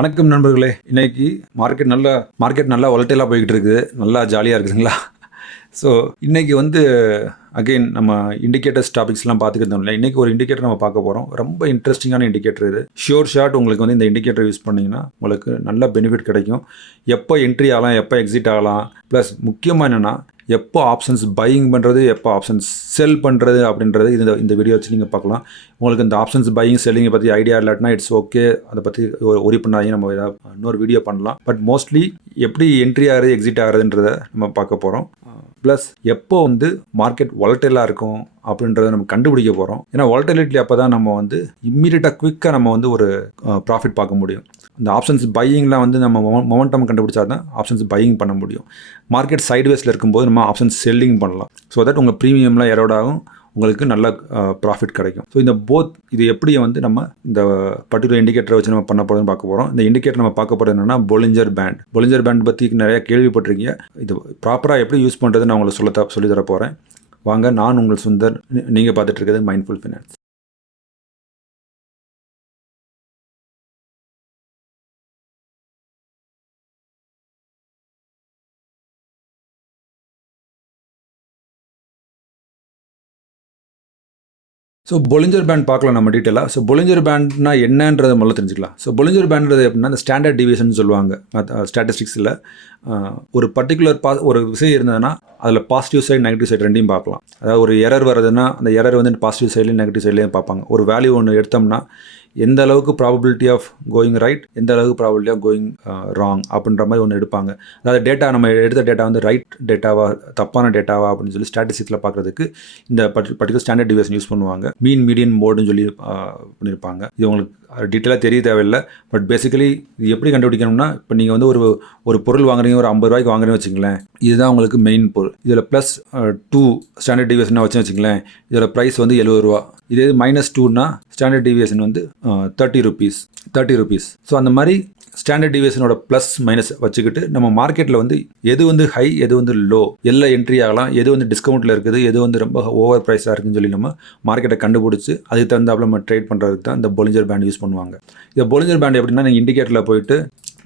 வணக்கம் நண்பர்களே. இன்னைக்கு மார்க்கெட் நல்லா மார்க்கெட் நல்லா ஒலட்டைலாக போய்கிட்டு இருக்குது. நல்லா ஜாலியாக இருக்குதுங்களா? ஸோ இன்றைக்கி வந்து அகைன் நம்ம இண்டிகேட்டர்ஸ் டாபிக்ஸ்லாம் பார்த்துக்கிட்டோம் இல்லை. இன்றைக்கி ஒரு இண்டிகேட்டர் நம்ம பார்க்க போகிறோம் ரொம்ப இன்ட்ரெஸ்டிங்கான இண்டிகேட்டர் இது. ஷியோர் ஷாட் உங்களுக்கு வந்து இந்த இண்டிகேட்டர் யூஸ் பண்ணிங்கன்னா உங்களுக்கு நல்ல பெனிஃபிட் கிடைக்கும். எப்போ என்ட்ரி ஆகலாம் எப்போ எக்ஸிட் ஆகலாம். ப்ளஸ் முக்கியமாக என்னென்னா எப்போ ஆப்ஷன்ஸ் பையிங் பண்ணுறது எப்போ ஆப்ஷன்ஸ் செல் பண்ணுறது அப்படின்றது இந்த இந்த வீடியோ வச்சு நீங்கள் பார்க்கலாம். உங்களுக்கு இந்த ஆப்ஷன்ஸ் பையிங் செல்லிங்கை பற்றி ஐடியா இல்லாட்டினா இட்ஸ் ஓகே அதை பற்றி ஒரி பண்ணாதீங்க. நம்ம ஏதாவது இன்னொரு வீடியோ பண்ணலாம். பட் மோஸ்ட்லி எப்படி என்ட்ரி ஆகிறது எக்ஸிட் ஆகுதுன்றத நம்ம பார்க்க போகிறோம் ப்ளஸ் எப்போ வந்து மார்க்கெட் ஒலட்டைலாக இருக்கும் அப்படின்றத நம்ம கண்டுபிடிக்க போகிறோம் ஏன்னா ஒலட்டிலிட்டி அப்போ தான் நம்ம வந்து இம்மீடியட்டாக குவிக்காக நம்ம வந்து ஒரு uh, ப்ராஃபிட் பார்க்க முடியும். இந்த ஆப்ஷன்ஸ் பையிங்லாம் வந்து நம்ம மொமெண்டம் கண்டுபிடிச்சா தான் ஆப்ஷன்ஸ் பையிங் பண்ண முடியும். மார்க்கெட் சைட்வேஸில் இருக்கும்போது நம்ம ஆப்ஷன்ஸ் செல்லிங் பண்ணலாம். ஸோ தட் உங்கள் ப்ரீமியம்லாம் எரோட் ஆகும். உங்களுக்கு நல்ல ப்ராஃபிட் கிடைக்கும். ஸோ இந்த போத் இது எப்படி வந்து நம்ம இந்த பர்டிகுலர் இண்டிகேட்டரை வச்சு நம்ம பண்ண போகிறோம்னு பார்க்க போகிறோம் இந்த இண்டிகேட்டர் நம்ம பார்க்க போகிறது என்னன்னா பொலிஞ்சர் பேண்ட் பொலிஞ்சர் பேண்ட் பற்றி நிறைய கேள்விப்பட்டிருக்கீங்க. இது ப்ராப்பராக எப்படி யூஸ் பண்ணுறது நான் உங்களுக்கு சொல்ல த சொல்லி தர போகிறேன் வாங்க நான் உங்கள் சுந்தர் நீங்கள் பார்த்துட்டு இருக்கிறது mindful finance so Bollinger band பார்க்கலாம் நம்ம டீட்டெயிலாக ஸோ பொலிஞ்சர் பேண்ட்னா என்னன்றதை முதல்ல தெரிஞ்சுக்கலாம். ஸோ பொலிஞ்சர் பேண்ட்றது எப்படின்னா இந்த ஸ்டாண்டர்ட் டிவிஷன் சொல்லுவாங்க. ஸ்டாட்டிஸ்டிக்ஸில் ஒரு பர்டிகுலர் பா ஒரு விஷயம் இருந்ததுன்னா அதில் பாசிட்டிவ் சைடு நெகட்டிவ் சைடு ரெண்டையும் பார்க்கலாம். அதாவது ஒரு எரர் வருதுன்னா அந்த எரர் வந்து பாசிட்டிவ் சைட்லேயும் நெகட்டிவ் சைட்லேயும் பார்ப்பாங்க. ஒரு வேல்யூ ஒன்று எடுத்தோம்னா எந்த அளவுக்கு ப்ராபபிலிட்டி ஆஃப் கோயிங் ரைட் எந்த அளவுக்கு ப்ராபபிலிட்டி ஆஃப் கோயிங் ராங் அப்படின்ற மாதிரி ஒன்று எடுப்பாங்க. அதாவது டேட்டா நம்ம எடுத்த டேட்டா வந்து ரைட் டேட்டாவா தப்பான டேட்டாவா அப்படின்னு சொல்லி ஸ்டாட்டிஸ்டிக்ஸில் பார்க்குறதுக்கு இந்த பர்டிகுலர் ஸ்டாண்டர்ட் டிவைஸ் யூஸ் பண்ணுவாங்க. மீன் மீடியன் மோடுன்னு சொல்லி uh, பண்ணியிருப்பாங்க இது உங்களுக்கு டீட்டெயிலாக தெரிய தேவையில்லை. பட் பேசிக்கலி இது எப்படி கண்டுபிடிக்கணும்னா இப்போ நீங்கள் வந்து ஒரு ஒரு பொருள் வாங்குறீங்க ஒரு ஐம்பது ரூபாய்க்கு வாங்குறேன்னு வச்சுங்களேன் இதுதான் உங்களுக்கு மெயின் பொருள். இதில் ப்ளஸ் டூ ஸ்டாண்டர்ட் டிவியேஷன் வச்சு வச்சுங்களேன் இதோட ப்ரைஸ் வந்து எழுபது ரூபா. இதே மைனஸ் டூனா ஸ்டாண்டர்ட் டிவியேஷன் வந்து thirty rupees thirty rupees so அந்த மாதிரி ஸ்டாண்டர்ட் டிவியேஷனோட ப்ளஸ் மைனஸ் வச்சுக்கிட்டு நம்ம மார்க்கெட்டில் வந்து எது வந்து ஹை எது வந்து லோ எல்லாம் என்ட்ரி ஆகலாம். எது வந்து டிஸ்கவுண்ட்டில் இருக்குது எது வந்து ரொம்ப ஓவர் ப்ரைஸாக இருக்குன்னு சொல்லி நம்ம மார்க்கெட்டை கண்டுபிடிச்சி அதுக்கு தகுந்தாப்புல நம்ம ட்ரேட் பண்ணுறதுக்கு தான் இந்த பொலிஞ்சர் பேண்ட் யூஸ் பண்ணுவாங்க. இந்த பொலிஞ்சர் பேண்ட் எப்படின்னா நீங்கள் இண்டிகேட்டரில் போயிட்டு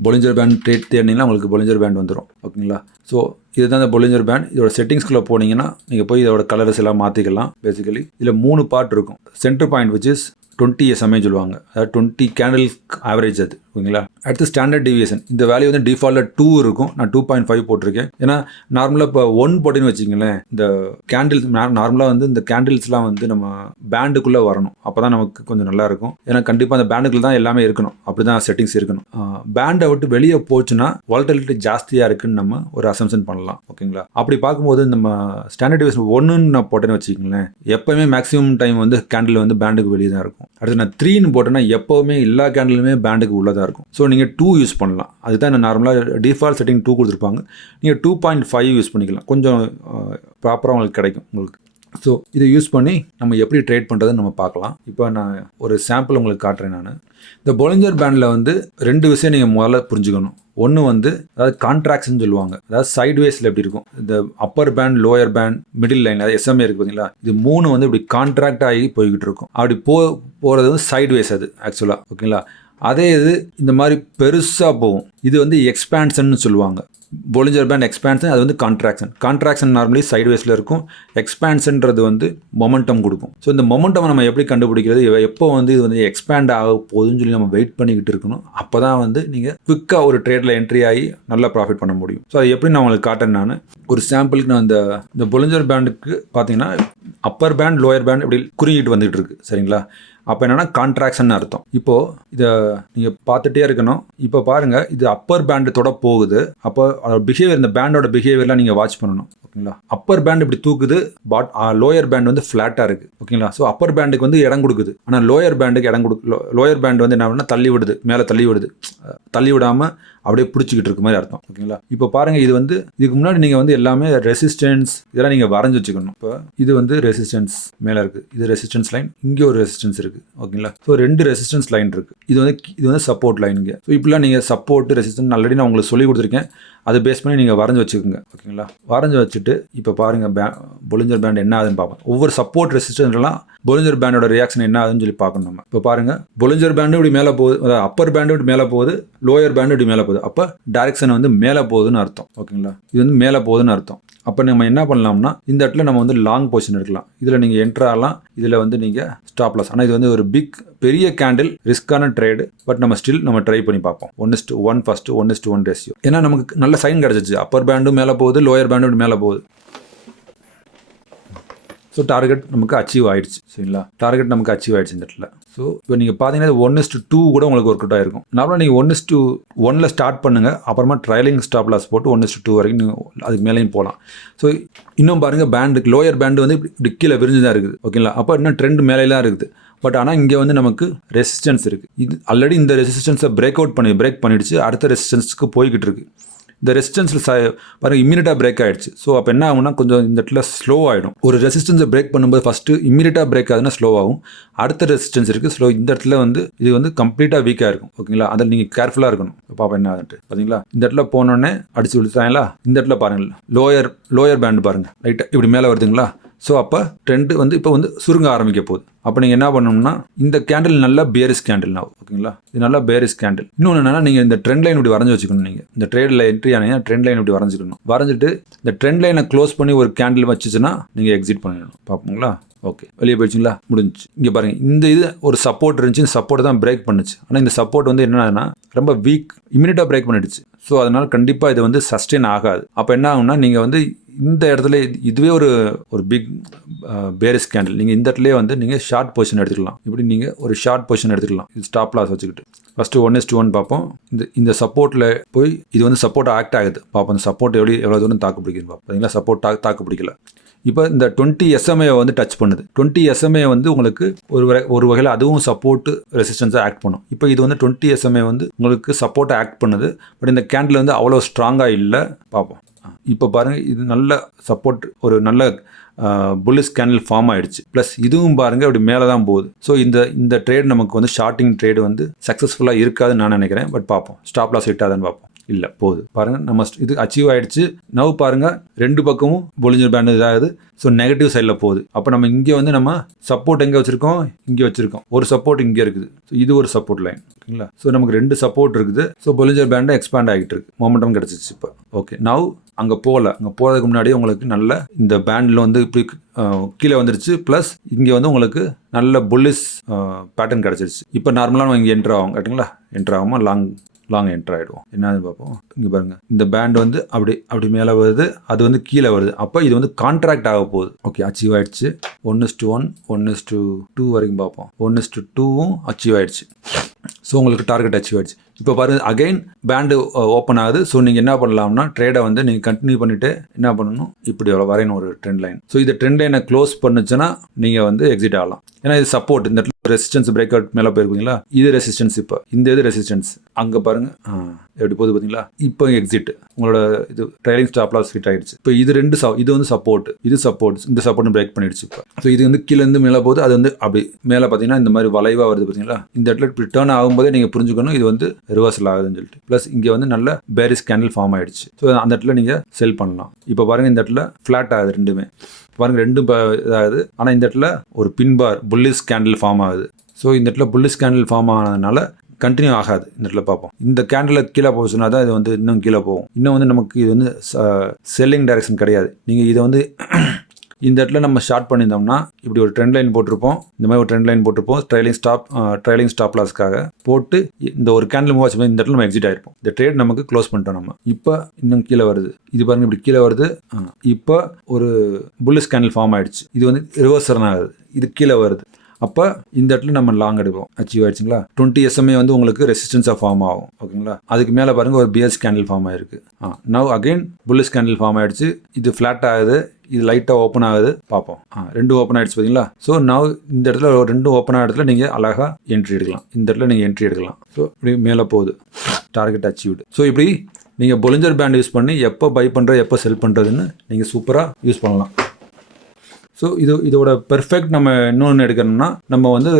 பொலிஞ்சர் பேண்ட் ட்ரேட் தேடினீங்கன்னா உங்களுக்கு பொலிஞ்சர் பேண்ட் வந்துடும் ஓகேங்களா? ஸோ இதுதான் இந்த பொலிஞ்சர் பேண்ட் இதோட செட்டிங்ஸ்குள்ளே போனீங்கன்னா நீங்கள் போய் இதோட கலர்ஸ் எல்லாம் மாற்றிக்கலாம் பேசிக்கலி இதில் மூணு பார்ட் இருக்கும். Centre point which is twenty SMA சொல்லுவாங்க. அதாவது டுவெண்ட்டி கேண்டில் ஆவரேஜ் அது ஓகேங்களா அடுத்து ஸ்டாண்டர்ட் டிவியேஷன் இந்த வேல்யூ வந்து டிஃபால்ட்டில் டூ இருக்கும். நான் டூ பாயிண்ட் ஃபைவ் போட்டிருக்கேன். ஏன்னா நார்மலாக இப்போ ஒன் போட்டின்னு வச்சிங்களேன் இந்த கேண்டில்ஸ் நார்மலாக வந்து இந்த கேண்டில்ஸ்லாம் வந்து நம்ம பேண்டுக்குள்ளே வரணும். அப்போ தான் நமக்கு கொஞ்சம் நல்லாயிருக்கும் ஏன்னா கண்டிப்பாக அந்த பேண்டுக்குள்ள தான் எல்லாமே இருக்கணும். அப்படி தான் செட்டிங்ஸ் இருக்கணும் பேண்டை விட்டு வெளியே போச்சுன்னா வால்டலிட்டி ஜாஸ்தியாக இருக்குன்னு நம்ம ஒரு அசம்ஷன் பண்ணலாம். ஓகேங்களா? அப்படி பார்க்கும்போது நம்ம ஸ்டாண்டர்ட் டிவியேஷன் ஒன்றுன்னு நான் போட்டேன்னு வச்சுக்கோங்களேன் எப்போயுமே மேக்ஸிமம் டைம் வந்து கேண்டில் வந்து பேண்டுக்கு வெளியே தான் இருக்கும். அடுத்து நான் த்ரீன்னு போட்டேன்னா எப்போவுமே எல்லா கேண்டிலுமே பேண்டுக்கு உள்ளதாக இருக்கும். ஸோ நீங்கள் டூ யூஸ் பண்ணலாம். அதுதான் நான் நார்மலாக டிஃபால்ட் செட்டிங் டூ கொடுத்துருப்பாங்க. நீங்கள் டூ பாயிண்ட் ஃபைவ் யூஸ் பண்ணிக்கலாம். கொஞ்சம் ப்ராப்பராக உங்களுக்கு கிடைக்கும். உங்களுக்கு ஸோ இதை யூஸ் பண்ணி நம்ம எப்படி ட்ரேட் பண்ணுறதுன்னு நம்ம பார்க்கலாம். இப்போ நான் ஒரு சாம்பிள் உங்களுக்கு காட்டுறேன் நான். இந்த பொலிஞ்சர் பேண்டில் வந்து ரெண்டு விஷயம் நீங்கள் முதல்ல புரிஞ்சுக்கணும். ஒன்று வந்து அதாவது கான்ட்ராக்ட்ஸ்னு சொல்லுவாங்க. அதாவது சைட்வேஸில் எப்படி இருக்கும்? இந்த upper band lower band middle line அதாவது எஸ்எம்ஏ இருக்குது பார்த்தீங்களா இது மூணு வந்து இப்படி கான்ட்ராக்ட் ஆகி போய்கிட்டு இருக்கும். அப்படி போ போகிறது வந்து சைட்வேஸ் அது ஆக்சுவலாக ஓகேங்களா? அதே இது இந்த மாதிரி பெருசாக போகும். இது வந்து எக்ஸ்பேன்ஷன் சொல்லுவாங்க. பொலிஞ்சர் பேண்ட் எக்ஸ்பேன்ஷன் அது வந்து கான்ட்ராக்ஷன் கான்ட்ராக்ஷன் நார்மலி சைட்வேஸில் இருக்கும். எக்ஸ்பேன்ஷன்றது வந்து மொமெண்டம் கொடுக்கும். ஸோ இந்த மொமெண்டம் நம்ம எப்படி கண்டுபிடிக்கிறது? எப்போ வந்து இது வந்து எக்ஸ்பேண்ட் ஆக போகுதுன்னு சொல்லி நம்ம வெயிட் பண்ணிக்கிட்டு இருக்கணும். அப்போ தான் வந்து நீங்கள் குவிக்காக ஒரு ட்ரேடில் என்ட்ரி ஆகி நல்லா ப்ராஃபிட் பண்ண முடியும். ஸோ அது எப்படி நான் உங்களுக்கு காட்டேன் நான்? ஒரு சாம்பிளுக்கு நான் இந்த இந்த பொலிஞ்சர் பேண்டுக்கு பார்த்தீங்கன்னா அப்பர் பேண்ட் லோயர் பேண்ட் இப்படி குறியிட்டு வந்துகிட்டு இருக்கு. சரிங்களா? அப்போ என்னென்னா கான்ட்ராக்ஷன் அர்த்தம். இப்போது இதை நீங்கள் பார்த்துட்டே இருக்கணும். இப்போ பாருங்கள் இது அப்பர் பேண்டு தொட போகுது. அப்போ பிஹேவியர் இந்த பேண்டோட பிஹேவியர்லாம் நீங்கள் வாட்ச் பண்ணணும். ஓகேங்களா அப்பர் பேண்ட் இப்படி தூக்குது பாட் லோயர் பேண்ட் வந்து ஃப்ளாட்டாக இருக்குது ஓகேங்களா? ஸோ அப்பர் பேண்டுக்கு வந்து இடம் கொடுக்குது. ஆனால் லோயர் பேண்டுக்கு இடம் கொடுக்கு லோயர் பேண்ட் வந்து என்ன பண்ணால் தள்ளி விடுது. மேலே தள்ளி விடுது. தள்ளி விடாமல் அப்படியே பிடிச்சிக்கிட்டு இருக்க மாதிரி அர்த்தம். ஓகேங்களா? இப்போ பாருங்க இது வந்து இதுக்கு முன்னாடி நீங்கள் வந்து எல்லாமே ரெசிஸ்டன்ஸ் இதெல்லாம் நீங்கள் வரைஞ்சி வச்சுக்கணும். இப்போ இது வந்து ரெசிஸ்டன்ஸ் மேலே இருக்குது இது ரெசிஸ்டன்ஸ் லைன் இங்கே ஒரு ரெசிஸ்டன்ஸ் இருக்குது ஓகேங்களா? ஸோ ரெண்டு ரெசிஸ்டன்ஸ் லைன் இருக்குது இது வந்து இது வந்து சப்போர்ட் லைன் இங்கே. ஸோ இப்படிலாம் நீங்கள் சப்போர்ட் ரெசிஸ்டன்ஸ் ஆல்ரெடி நான் உங்களுக்கு சொல்லி கொடுத்துருக்கேன். அதை பேஸ் பண்ணி நீங்கள் வரைஞ்சி வச்சுக்கோங்க. ஓகேங்களா? வரைஞ்சி வச்சுட்டு இப்போ பாருங்கள் பே பொலிஞ்சர் பேண்ட் என்ன ஆகுதுன்னு பார்ப்போம். ஒவ்வொரு சப்போர்ட் ரெசிஸ்டன்ஸ்லாம் பொலிஞ்சர் பேண்டோட ரியாக்ஷன் என்ன ஆகுதுன்னு சொல்லி பார்க்கணும் நம்ம. இப்போ பாருங்கள் பொலிஞ்சர் பேண்டு இப்படி மேலே போகுது அதாவது அப்பர் பேண்டு இப்படி மேலே போகுது லோயர் பேண்டு இப்படி மேலே போகுது. அப்போ டேரக்ஷன் வந்து மேலே போகுதுன்னு அர்த்தம். ஓகேங்களா? இது வந்து மேலே போகுதுன்னு அர்த்தம். அப்போ நம்ம என்ன பண்ணலாம்னா இந்த இடத்துல நம்ம வந்து லாங் பொசிஷன் எடுக்கலாம். இதில் நீங்கள் என்ட்ரு ஆகலாம். இதில் வந்து நீங்கள் ஸ்டாப் லாஸ் ஆனால் இது வந்து ஒரு பிக் பெரிய கேண்டில் ரிஸ்க்கான ட்ரேடு பட் நம்ம ஸ்டில் நம்ம ட்ரை பண்ணி பார்ப்போம். One is to one first one is to one ratio ஏன்னா நமக்கு நல்ல சைன் கிடச்சிச்சு. அப்பர் பேண்டும் மேலே போகுது லோயர் பேண்டும் மேலே போகுது. ஸோ டார்கெட் நமக்கு அச்சீவ் ஆயிடுச்சு சரிங்களா? டார்கெட் நமக்கு அச்சீவ் ஆயிடுச்சு இந்த இடத்துல. ஸோ இப்போ நீங்கள் பார்த்தீங்கன்னா ஒன் இஸ்ட் டூ கூட உங்களுக்கு ஒர்க் அவுட் ஆயிருக்கும் நார்மலாக நீங்கள் ஒன் இஸ்ட் ஒனில் ஸ்டார்ட் பண்ணுங்கள் அப்புறமா ட்ரையலிங் ஸ்டாப் லாஸ் போட்டு ஒன் இஸ்ட் டூ வரைக்கும் நீங்கள் அதுக்கு மேலேயும் போகலாம். ஸோ இன்னும் பாருங்கள் பேண்டுக்கு லோயர் பேண்டு வந்து இப்படி கீழே விரிஞ்சு தான் இருக்குது ஓகேங்களா அப்போ இன்னும் ட்ரெண்ட் மேலேலாம் இருக்குது. பட் ஆனால் இங்கே வந்து நமக்கு ரெசிஸ்டன்ஸ் இருக்குது இது ஆல்ரெடி இந்த ரெசிஸ்டன்ஸை பிரேக் அவுட் பண்ணி பிரேக் பண்ணிடுச்சு அடுத்த ரெசிஸ்டன்ஸுக்கு போய்கிட்டு இருக்குது இந்த ரெசிஸ்டன்ஸில் ச பாருங்க இம்மீடியட்டாக பிரேக் ஆகிடுச்சு ஸோ அப்போ என்ன ஆகும்னா கொஞ்சம் இந்த இடத்துல ஸ்லோ ஆகிடும் ஒரு ரெசிஸ்டன்ஸை பிரேக் பண்ணும்போது ஃபஸ்ட்டு இம்மீடியட்டாக பிரேக் ஆகுதுன்னா ஸ்லோ ஆகும். அடுத்த ரெசிஸ்டன்ஸ் இருக்குது ஸ்லோ இந்த இடத்துல வந்து இது வந்து கம்ப்ளீட்டாக வீக்காக இருக்கும். ஓகேங்களா அதில் நீங்கள் கேர்ஃபுல்லாக இருக்கணும். பாப்பா என்ன ஆகுதுன்ட்டு. பார்த்தீங்களா இந்த இடத்துல போனோடனே அடிச்சு விழுத்தாங்களா இந்த இடத்துல பாருங்கள். லோயர் லோயர் பேண்டு பாருங்கள் லைட்டாக இப்படி மேலே வருதுங்களா? ஸோ அப்போ ட்ரெண்டு வந்து இப்போ வந்து சுருங்க ஆரம்பிக்க போகுது. அப்போ நீங்கள் என்ன பண்ணணும்னா இந்த கேண்டில் நல்லா பேரிஸ் கேண்டில்னா ஓகேங்களா? இது நல்லா பேரிஸ் கேண்டில் இன்னொன்று என்னன்னா நீங்கள் இந்த ட்ரெண்ட் லைன் இப்படி வரைஞ்சி வச்சுக்கணும் நீங்கள் இந்த ட்ரேடில் என்ட்ரி ஆனீங்கன்னா ட்ரெண்ட் லைன் இப்படி வரைஞ்சிக்கணும். வரைஞ்சிட்டு இந்த ட்ரெண்ட் லைனை க்ளோஸ் பண்ணி ஒரு கேண்டில் வச்சுச்சுன்னா நீங்கள் எக்ஸிட் பண்ணிடணும். பார்ப்போங்களா? ஓகே வெளியே போயிடுச்சுங்களா? முடிஞ்சுச்சு. இங்கே பாருங்கள் இந்த இது ஒரு சப்போர்ட் இருந்துச்சு. இந்த சப்போர்ட் தான் பிரேக் பண்ணுச்சு. ஆனால் இந்த சப்போர்ட் வந்து என்னன்னா ரொம்ப வீக் இமிடியட்டாக பிரேக் பண்ணிடுச்சு. ஸோ அதனால் கண்டிப்பாக இது வந்து சஸ்டெயின் ஆகாது. அப்போ என்ன ஆகும்னா நீங்கள் வந்து இந்த இடத்துல இதுவே ஒரு ஒரு பிக் பேரிஸ் கேண்டில் நீங்கள் இந்த இடத்துலயே வந்து நீங்கள் ஷார்ட் பொசிஷன் எடுத்துக்கலாம். இப்படி நீங்கள் ஒரு ஷார்ட் பொசிஷன் எடுத்துக்கலாம். இது ஸ்டாப் லாஸ் வச்சுக்கிட்டு. First one is to one பார்ப்போம். இந்த இந்த சப்போர்ட்டில் போய் இது வந்து சப்போர்ட் ஆக்ட் ஆகுது. பார்ப்போம் அந்த சப்போர்ட் எப்படி எவ்வளோ தூரம் தாக்கு பிடிக்குது பார்ப்போம். பார்த்தீங்களா சப்போர்ட் தா தாக்கு பிடிக்கல. இப்போ இந்த டுவெண்ட்டி எஸ்எம்ஏ வந்து டச் பண்ணுது. டுவெண்ட்டி எஸ்எம்ஏ வந்து உங்களுக்கு ஒரு வகை ஒரு வகையில் அதுவும் சப்போர்ட் ரெசிஸ்டன்ஸாக ஆக்ட் பண்ணும். இப்போ இது வந்து டுவெண்ட்டி எஸ்எம்ஏ வந்து உங்களுக்கு சப்போர்ட்டை ஆக்ட் பண்ணுது. பட் இந்த கேண்டில் வந்து அவ்வளோ ஸ்ட்ராங்காக இல்லை. பார்ப்போம். இப்போ பாருங்கள் இது நல்ல சப்போர்ட் ஒரு நல்ல புல்லிஸ் கேனல் ஃபார்ம் ஆயிடுச்சு. ப்ளஸ் இதுவும் பாருங்கள் அப்படி மேலே தான் போகுது. ஸோ இந்த இந்த ட்ரேட் நமக்கு வந்து ஷார்ட்டிங் ட்ரேடு வந்து சக்ஸஸ்ஃபுல்லாக இருக்காதுன்னு நான் நினைக்கிறேன். பட் பார்ப்போம். ஸ்டாப் லாஸ் இட்டாதான்னு ஆகுதுன்னு பார்ப்போம். இல்லை போகுது. பாருங்கள் நம்ம இது அச்சீவ் ஆயிடுச்சு. நவ் பாருங்கள் ரெண்டு பக்கமும் பொலிஞ்சர் பேண்ட் இதாகுது ஸோ நெகட்டிவ் சைடில் போகுது. அப்போ நம்ம இங்கே வந்து நம்ம சப்போர்ட் எங்கே வச்சுருக்கோம்? இங்கே வச்சுருக்கோம். ஒரு சப்போர்ட் இங்கே இருக்குது. ஸோ இது ஒரு சப்போர்ட் லைன் ஓகேங்களா? ஸோ நமக்கு ரெண்டு சப்போர்ட் இருக்குது. ஸோ பொலிஞ்சர் பேண்டை எக்ஸ்பேண்ட் ஆகிட்டு இருக்கு. மொமெண்டம் கிடச்சிச்சு இப்போ. ஓகே நவ் அங்கே போகல. அங்கே போகிறதுக்கு முன்னாடி உங்களுக்கு நல்ல இந்த பேண்டில் வந்து இப்படி கீழே வந்துருச்சு. ப்ளஸ் இங்கே வந்து உங்களுக்கு நல்ல புல்லிஸ் பேட்டர்ன் கிடச்சிருச்சு. இப்போ நார்மலாக நம்ம இங்கே என்ட்ரு ஆகும் கரெக்டுங்களா என்ட்ரு ஆகுமா லாங் லாங் என்ட்ரு ஆகிடுவோம் என்னன்னு பார்ப்போம் இங்கே பாருங்கள் இந்த பேண்ட் வந்து அப்படி அப்படி மேலே வருது. அது வந்து கீழே வருது. அப்போ இது வந்து கான்ட்ராக்ட் ஆக போகுது. ஓகே அச்சீவ் ஆகிடுச்சு one is to one one is to two வரைக்கும் பார்ப்போம் ஒன் இஸ் டு டூவும் அச்சீவ் ஆகிடுச்சு ஸோ உங்களுக்கு டார்கெட் அச்சீவ் ஆயிடுச்சு இப்போ பாருங்க அகைன் பேண்டு ஓப்பன் ஆகுது. ஸோ நீங்கள் என்ன பண்ணலாம்னா ட்ரேடை வந்து நீங்கள் கண்டினியூ பண்ணிவிட்டு என்ன பண்ணணும்? இப்படி எவ்வளோ வரையணும் ஒரு ட்ரெண்ட் லைன் ஸோ இந்த ட்ரெண்ட் லைனை க்ளோஸ் பண்ணுச்சுன்னா நீங்கள் வந்து எக்ஸிட் ஆகலாம். ஏன்னா இது சப்போர்ட் இந்த இடத்துல ரெசிஸ்டன்ஸ் பிரேக் அவுட் மேலே போயிருப்பீங்களா இது ரெசிஸ்டன்ஸ் இப்போ. இந்த இது ரெசிஸ்டன்ஸ் அங்கே பாருங்க. எப்படி போகுது பார்த்தீங்களா? இப்போ எக்ஸிட் உங்களோட இது ட்ரைலிங் ஸ்டாப் லாஸ் ஹிட் ஆயிடுச்சு. இப்போ இது ரெண்டு இது வந்து சப்போர்ட் இது சப்போர்ட் இந்த சப்போர்ட் பிரேக் பண்ணிடுச்சு இப்போ. ஸோ இது வந்து கீழேருந்து மேலே போகுது. அது வந்து அப்படி மேலே பார்த்தீங்கன்னா இந்த மாதிரி வளைவாக வருது பார்த்தீங்களா? இந்த இடத்துல இப்படி டேர்ன் ஆகும்போதே நீங்கள் புரிஞ்சுக்கணும் இது வந்து ரிவர்சல் ஆகுதுன்னு சொல்லிட்டு. ப்ளஸ் இங்கே வந்து நல்ல பேரிஸ் கேண்டில் ஃபார்ம் ஆயிடுச்சு. ஸோ அந்த இடத்துல நீங்கள் செல் பண்ணலாம். இப்போ பாருங்கள் இந்த இடத்துல ஃப்ளாட் ஆகுது ரெண்டுமே. பாருங்கள் ரெண்டும் ப- இதாகுது. ஆனால் இந்த இடத்துல ஒரு pin bar bullish candle form ஆகுது. ஸோ இந்த இடத்துல புல்லிஸ் கேண்டில் ஃபார்ம் ஆனதுனால கண்டினியூ ஆகாது. இந்த இடத்துல பார்ப்போம். இந்த கேண்டில் கீழே போக தான் இது வந்து இன்னும் கீழே போகும். இன்னும் வந்து நமக்கு இது வந்து செல்லிங் டைரக்ஷன் கிடையாது. நீங்கள் இதை வந்து இந்த இடத்துல நம்ம ஷார்ட் பண்ணியிருந்தோம்னா இப்படி ஒரு ட்ரெண்ட் லைன் போட்டிருப்போம். இந்த மாதிரி ஒரு ட்ரெண்ட் லைன் போட்டிருப்போம். ட்ரைலிங் ஸ்டாப் ட்ரைலிங் ஸ்டாப் லாஸ்க்காக போட்டு இந்த ஒரு கேண்டில் மூவ் ஆச்சு இந்த இடத்துல நம்ம எக்ஸிட் ஆயிருப்போம். இந்த ட்ரேட் நமக்கு க்ளோஸ் பண்ணிட்டோம் நம்ம. இப்போ இன்னும் கீழே வருது. இது பாருங்க இப்படி கீழே வருது. இப்போ ஒரு புல்லிஸ் கேண்டில் ஃபார்ம் ஆயிடுச்சு. இது வந்து ரிவர்சர் ஆகுது இது கீழே வருது. அப்போ இந்த இடத்துல நம்ம லாங் எடுப்போம். அச்சீவ் ஆயிடுச்சுங்களா? டுவெண்ட்டி எஸ்எம்ஏ வந்து உங்களுக்கு ரெசிஸ்டன்ஸாக ஃபார்ம் ஆகும். ஓகேங்களா? அதுக்கு மேலே பாருங்கள் ஒரு பிஎஸ் கேண்டில் ஃபார்ம் ஆயிருக்கு. ஆ now again bullish candle form ஆயிடுச்சு. இது ஃப்ளாட் ஆகுது. இது லைட்டாக ஓப்பன் ஆகுது. பார்ப்போம். ஆ ரெண்டும் ஓப்பன் ஆகிடுச்சு பார்த்தீங்களா ஸோ நான் இந்த இடத்துல ஒரு ரெண்டும் ஓப்பன் ஆகிற இடத்துல நீங்கள் அழகாக என்ட்ரி எடுக்கலாம். இந்த இடத்துல நீங்கள் என்ட்ரி எடுக்கலாம். ஸோ இப்படி மேலே போகுது. டார்கெட் அச்சீவ்டு ஸோ இப்படி நீங்கள் பொலிஞ்சர் பேண்ட் யூஸ் பண்ணி எப்போ பை பண்ணுற எப்போ செல் பண்ணுறதுன்னு நீங்கள் சூப்பராக யூஸ் பண்ணலாம். ஸோ இது இதோட பெர்ஃபெக்ட் நம்ம இன்னொன்று எடுக்கணும்னா நம்ம வந்து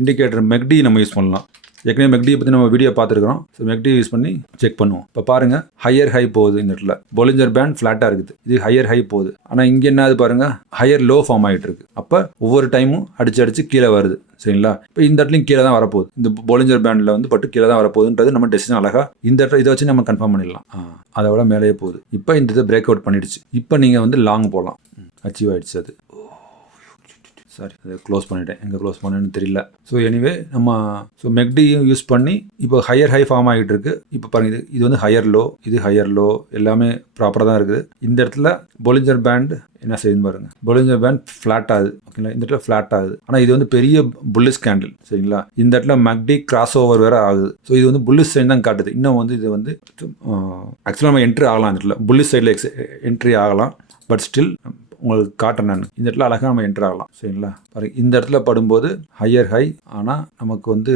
இண்டிகேட்டர் மெக்டி நம்ம யூஸ் பண்ணலாம். ஏற்கனவே மெக்டியை பற்றி நம்ம வீடியோ பார்த்துருக்கோம் ஸோ மெக்டி யூஸ் பண்ணி செக் பண்ணுவோம். இப்போ பாருங்கள் ஹையர் ஹை போகுது இந்த இடத்துல. பொலிஞ்சர் பேண்ட் ஃப்ளாட்டாக இருக்குது. இது ஹையர் ஹை போகுது. ஆனால் இங்கே என்னது பாருங்கள் ஹையர் லோ ஃபார்ம் ஆகிட்டு இருக்கு. அப்போ ஒவ்வொரு டைமும் அடிச்சு அடிச்சு கீழே வருது. சரிங்களா? இப்போ இந்த இடத்துலையும் கீழே தான் வரப்போகுது. இந்த பொலிஞ்சர் பேண்டில் வந்து பட்டு கீழே தான் வரப்போகுதுன்றது நம்ம டெசிஷன் அழகாக இந்த இடத்துல இதை வச்சு நம்ம கன்ஃபார்ம் பண்ணிடலாம். அதை விட மேலேயே போகுது. இப்போ இந்த இதை பிரேக் அவுட் பண்ணிடுச்சு. இப்போ நீங்கள் வந்து லாங் போகலாம். அச்சீவ் ஆயிடுச்சு அது. சாரி அதை க்ளோஸ் பண்ணிட்டேன். எங்கே க்ளோஸ் பண்ணேன்னு தெரியல. ஸோ எனிவே நம்ம ஸோ மெக்டியும் யூஸ் பண்ணி இப்போ ஹையர் ஹை ஃபார்ம் ஆகிட்டு இருக்கு. இப்போ பாருங்க இது இது வந்து ஹையர் லோ இது ஹையர் லோ எல்லாமே ப்ராப்பராக தான் இருக்குது. இந்த இடத்துல பொலிஞ்சர் பேண்ட் என்ன செய்யுதுன்னு பாருங்க. பொலிஞ்சர் பேண்ட் ஃப்ளாட் ஆகுது. ஓகேங்களா இந்த இடத்துல ஃப்ளாட் ஆகுது. ஆனால் இது வந்து பெரிய புல்லிஸ் கேண்டில் சரிங்களா? இந்த இடத்துல மக்டி கிராஸ் ஓவர் வேற ஆகுது. ஸோ இது வந்து புல்லிஸ் சைன் தான் காட்டுது. இன்னும் வந்து இது வந்து ஆக்சுவலாக நம்ம என்ட்ரி ஆகலாம் இந்த இடத்துல. புல்லிஸ் சைடில் எக்ஸ் என்ட்ரி ஆகலாம். பட் ஸ்டில் உங்களுக்கு காட்டுறேன் நான் இந்த இடத்துல அழகாக நம்ம என்ட்ரு ஆகலாம். சரிங்களா? பாருங்க இந்த இடத்துல படும்போது ஹையர் ஹை ஆனால் நமக்கு வந்து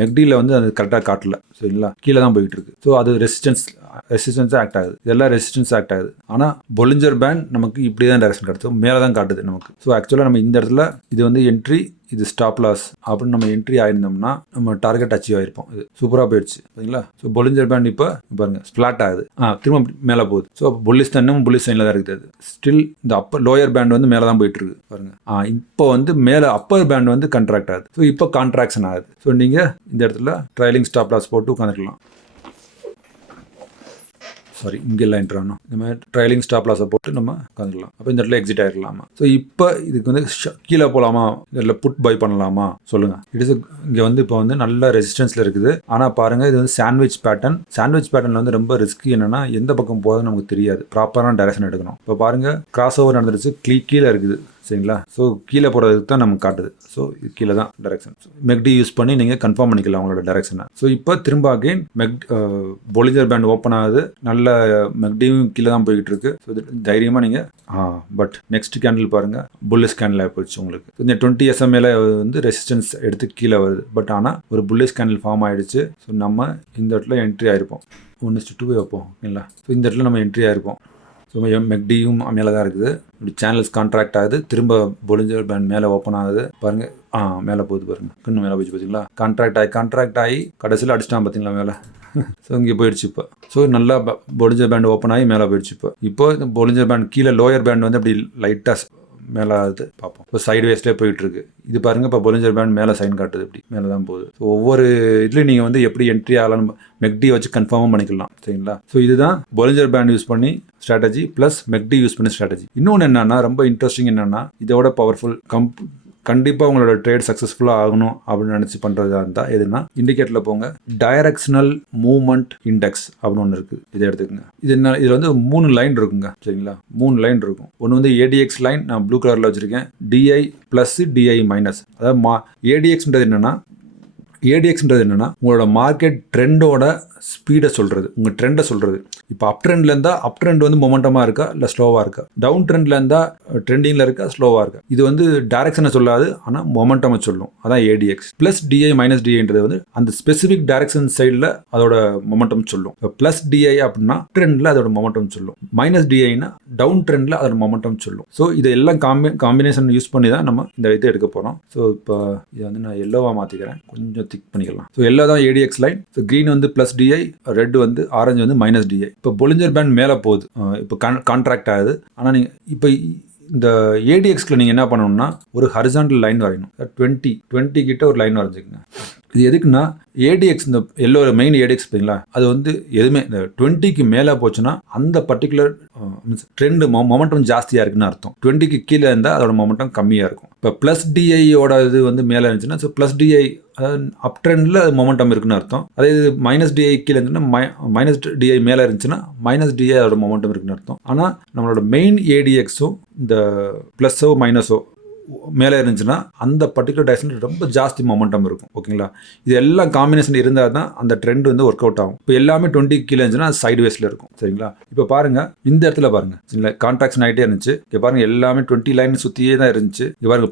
மெக்டியில் வந்து அது கரெக்டாக காட்டல. சரிங்களா? கீழே தான் போயிட்டு இருக்கு. ஸோ அது ரெசிஸ்டன்ஸ் ரெசிஸ்டன்ஸாக ஆக்ட் ஆகுது. இதெல்லாம் ரெசிஸ்டன்ஸ் ஆக்ட் ஆகுது. ஆனால் பொலிஞ்சர் பேண்ட் நமக்கு இப்படி தான் டைரக்ஷன் காட்டுது மேலே தான் காட்டுது நமக்கு. ஸோ ஆக்சுவலாக நம்ம இந்த இடத்துல இது வந்து என்ட்ரி இது ஸ்டாப் லாஸ் அப்படின்னு நம்ம என்ட்ரி ஆயிருந்தோம்னா நம்ம டார்கெட் அச்சீவ் ஆயிருப்போம் இது. சூப்பராக போயிடுச்சு. சரிங்களா ஸோ பொலிஞ்சர் பேண்ட் இப்போ பாருங்க ஃப்ளாட் ஆகுது. ஆ திரும்ப மேலே போகுது. ஸோ புல்லிஸ் தண்ணும் புல்லிஸ் சைனில் தான் இருக்குது அது. ஸ்டில் இந்த அப்பர் லோயர் பேண்ட் வந்து மேலே தான் போயிட்டு இருக்கு. பாருங்க. ஆ இப்போ வந்து மேலே அப்பர் பேண்ட் வந்து கண்ட்ராக்ட் ஆகுது. ஸோ இப்போ கான்ட்ராக்ஷன் ஆகுது. ஸோ நீங்கள் இந்த இடத்துல ட்ரைலிங் ஸ்டாப் லாஸ் போட்டு உட்காந்துக்கலாம் சாரி இங்கே எல்லாம் என்ட்ரு ஆகணும். இந்த மாதிரி ட்ரைலிங் ஸ்டாப் லாஸை போட்டு நம்ம உட்காந்துக்கலாம் அப்போ இந்த இடத்துல எக்ஸிட் ஆகிடலாமா ஸோ இப்போ இதுக்கு வந்து கீழே போகலாமா இல்லை புட் பை பண்ணலாமா? சொல்லுங்கள் இட் இஸ் இங்கே வந்து இப்போ வந்து நல்ல ரெசிஸ்டன்ஸில் இருக்குது. ஆனால் பாருங்கள் இது வந்து சாண்ட்விச் பேட்டர்ன் சாண்ட்விச் பேட்டர்னில் வந்து ரொம்ப ரிஸ்க் என்னன்னா எந்த பக்கம் போகிறது நமக்கு தெரியாது. ப்ராப்பரான டைரக்ஷன் எடுக்கணும். இப்போ பாருங்கள் கிராஸ் ஓவர் நடந்துருச்சு. க்ளீ கீழே இருக்குது. சரிங்களா? ஸோ கீழே போகிறதுக்கு தான் நமக்கு காட்டுது. ஸோ இது கீழே தான் டைரக்ஷன் மெக்டி யூஸ் பண்ணி நீங்கள் கன்ஃபார்ம் பண்ணிக்கலாம் உங்களோட டைரக்ஷனை ஸோ இப்போ திரும்ப அகைன் மெக் பொலிஜர் பேண்ட் ஓப்பன் ஆகுது. நல்ல மெக்டியும் கீழே தான் போய்கிட்டு இருக்கு. ஸோ தைரியமாக நீங்கள் ஆ பட் நெக்ஸ்ட் கேண்டில் பாருங்கள் புல்லஸ் கேண்டில் போயிடுச்சு உங்களுக்கு. இந்த டுவெண்ட்டி எஸ்எம்ஏல வந்து ரெசிஸ்டன்ஸ் எடுத்து கீழே வருது. பட் ஆனால் ஒரு புல்லஸ் கேண்டில் ஃபார்ம் ஆகிடுச்சு ஸோ நம்ம இந்த இடத்துல என்ட்ரி ஆகிருப்போம் ஒன்று டூ வைப்போம். ஓகேங்களா ஸோ இந்த இடத்துல நம்ம என்ட்ரி ஆகிருப்போம் ஸோ மெக்டியும் மேலே தான் இருக்குது. இப்படி சேனல்ஸ் கான்ட்ராக்ட் ஆகுது. திரும்ப பொலிஞ்சர் பேண்ட் மேலே ஓப்பன் ஆகுது. பாருங்க. ஆ மேலே போகுது பாருங்க. கண்ணு மேலே போச்சு பார்த்தீங்களா கான்ட்ராக்ட் ஆகி கான்ட்ராக்ட் ஆகி கடைசியில் அடிச்சிட்டான் பார்த்தீங்களா மேலே? ஸோ இங்கே போயிடுச்சு இப்போ. ஸோ நல்லா பொலிஞ்சர் பேண்ட் ஓப்பன் ஆகி மேலே போயிடுச்சு இப்போ. இப்போ இந்த பொலிஞ்சர் பேண்ட் கீழே லோயர் பேண்ட் வந்து அப்படி லைட்டாக மேலே ஆகுது பார்ப்போம். இப்போ சைடு வேஸ்ட்லேயே போயிட்டு இருக்கு இது பாருங்க இப்போ பொலிஞ்சர் பேண்ட் மேலே சைன் காட்டுது இப்படி. மேலே தான் போகுது. ஸோ ஒவ்வொரு இதுலையும் நீங்கள் வந்து எப்படி என்ட்ரி ஆகலாம்னு மெக்டி வச்சு கன்ஃபார்மும் பண்ணிக்கலாம். சரிங்களா? ஸோ இதுதான் பொலிஞ்சர் பேண்ட் யூஸ் பண்ணி ஸ்ட்ராட்டஜி ப்ளஸ் மெக்டி யூஸ் பண்ணி ஸ்ட்ராட்டஜி இன்னொன்று என்னன்னா ரொம்ப இன்ட்ரெஸ்டிங் என்னன்னா இதோட பவர்ஃபுல் கம்ப் கண்டிப்பாக உங்களோட ட்ரேட் சக்ஸஸ்ஃபுல்லாக ஆகணும் அப்படின்னு நினச்சி பண்ணுறதா இருந்தால் எதுனா இண்டிகேட்டரில் போங்க. டைரக்ஷனல் மூவ்மெண்ட் இண்டெக்ஸ் அப்படின்னு ஒன்று இருக்குது இதை எடுத்துக்கோங்க. இது என்ன இதில் வந்து மூணு லைன் இருக்குங்க. சரிங்களா? மூணு லைன் இருக்கும். ஒன்று வந்து ஏடிஎக்ஸ் லைன் நான் ப்ளூ கலரில் வச்சுருக்கேன். டிஐ ப்ளஸ் டிஐ மைனஸ் அதாவது மா ஏடிஎக்ஸ்ன்றது என்னென்னா ஏடிஎக்ஸ்ன்றது என்னென்னா உங்களோட மார்க்கெட் ட்ரெண்டோட ஸ்பீடை சொல்கிறது உங்கள் ட்ரெண்டை சொல்கிறது இப்போ அப் ட்ரெண்டில் இருந்தால் அப் ட்ரெண்ட் வந்து மொமெண்டமாக இருக்கா? இல்லை ஸ்லோவாக இருக்கா? டவுன் ட்ரெண்டில் இருந்தால் ட்ரெண்டிங்கில் இருக்கா? ஸ்லோவாக இருக்கா? இது வந்து டேரக்ஷனை சொல்லாது ஆனால் மொமெண்டமை சொல்லும். அதான் ஏடிஎக்ஸ் ப்ளஸ் டிஐ மைனஸ் டிஐன்றது வந்து அந்த ஸ்பெசிஃபிக் டைரக்ஷன் சைடில் அதோட மொமெண்டம் சொல்லும். இப்போ ப்ளஸ் டிஐ அப்படின்னா ட்ரெண்டில் அதோட மொமெண்டம் சொல்லும். மைனஸ் டிஐனா டவுன் ட்ரெண்டில் அதோட மொமெண்டம் சொல்லும். ஸோ இது எல்லாம் காம்பி காம்பினேஷன் யூஸ் பண்ணி தான் நம்ம இந்த இதை எடுக்க போகிறோம் ஸோ இப்போ இதை வந்து நான் எல்லோவாக மாற்றிக்கிறேன் கொஞ்சம் திக் பண்ணிக்கலாம். ஸோ எல்லோ தான் ஏடிஎக்ஸ் லைன் ஸோ க்ரீன் வந்து ப்ளஸ் டிஐ ரெட் வந்து ஆரஞ்சு வந்து மைனஸ் டிஐ இப்போ பொலிஞ்சர் பேண்ட் மேலே போகுது. இப்போ கான் கான்ட்ராக்ட் ஆகுது. ஆனால் நீங்கள் இப்போ இந்த ஏடிஎக்ஸில் நீங்கள் என்ன பண்ணணும்னா ஒரு ஹரிசான்டல் லைன் வரையணும். டுவெண்ட்டி டுவெண்ட்டி கிட்ட ஒரு லைன் வரைஞ்சிக்கங்க. இது எதுக்குன்னா ஏடிஎக்ஸ் இந்த எல்லோ மெயின் ஏடிஎக்ஸ் பார்த்தீங்களா? அது வந்து எதுவுமே இந்த டுவெண்ட்டிக்கு மேலே போச்சுன்னா அந்த பர்டிகுலர் மீன்ஸ் ட்ரெண்டு மொமெண்டம் ஜாஸ்தியாக இருக்குன்னு அர்த்தம். டுவெண்ட்டிக்கு கீழே இருந்தால் அதோட மொமெண்டம் கம்மியாக இருக்கும். இப்போ ப்ளஸ் டிஐயோட இது வந்து மேலே இருந்துச்சுன்னா ஸோ ப்ளஸ் டிஐ அதாவது அப் ட்ரெண்டில் அது மொமெண்டம் இருக்குன்னு அர்த்தம். அதே இது மைனஸ் டிஐ கீழே இருந்துச்சுன்னா மை மைனஸ் டிஐ மேலே இருந்துச்சுன்னா மைனஸ் டிஐ அதோட மொமெண்டம் இருக்குன்னு அர்த்தம். ஆனால் நம்மளோட மெயின் ஏடிஎக்ஸும் இந்த ப்ளஸ்ஸோ மைனஸோ மேலே இருந்துச்சுன்னா அந்த பர்டிகுலர் டைரக்ஷன் ரொம்ப ஜாஸ்தி மொமெண்டம் இருக்கும். ஓகேங்களா? இது எல்லாம் காம்பினேஷன் இருந்தால் தான் அந்த ட்ரெண்ட் வந்து ஒர்க் அவுட் ஆகும். இப்போ எல்லாமே டுவெண்ட்டி கீழே இருந்துச்சுன்னா சைடு வேஸில் இருக்கும். சரிங்களா? இப்போ பாருங்க இந்த இடத்துல பாருங்க. சரிங்களா? கான்ட்ராக்ஷன் ஆகிட்டே இருந்துச்சு. இங்கே பாருங்க எல்லாமே டுவெண்ட்டி லைன் சுற்றியே தான் இருந்துச்சு. இங்கே பாருங்க